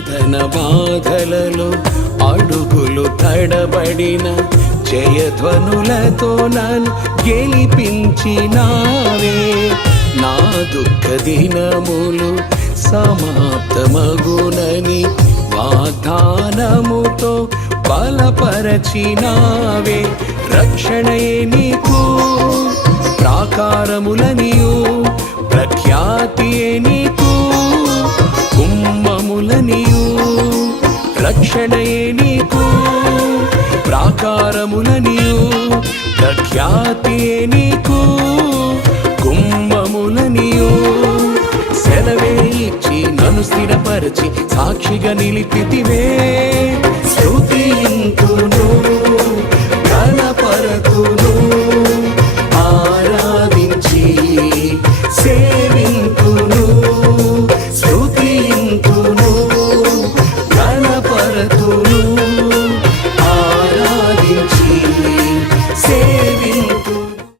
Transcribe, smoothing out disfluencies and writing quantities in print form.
శోధన బాధలలో అడుగులు తడబడిన జయధ్వనులతో నన్ను గెలిపించినావే. నా దుఃఖ దినములు సమాప్తమగునని వాగ్దానముతో బలపరచినావే. రక్షణయే నీకు ప్రాకారములనియు, ప్రఖ్యాతియే నీకు గుమ్మములనియు. రక్షణయే నీకు ప్రాకారములనియు, ప్రఖ్యాతియే నీకు గుమ్మములనియు. సెలవే ఇచ్చి నన్ను స్థిరపరిచి సాక్షిగా నిలిపితివే. స్తుతింతును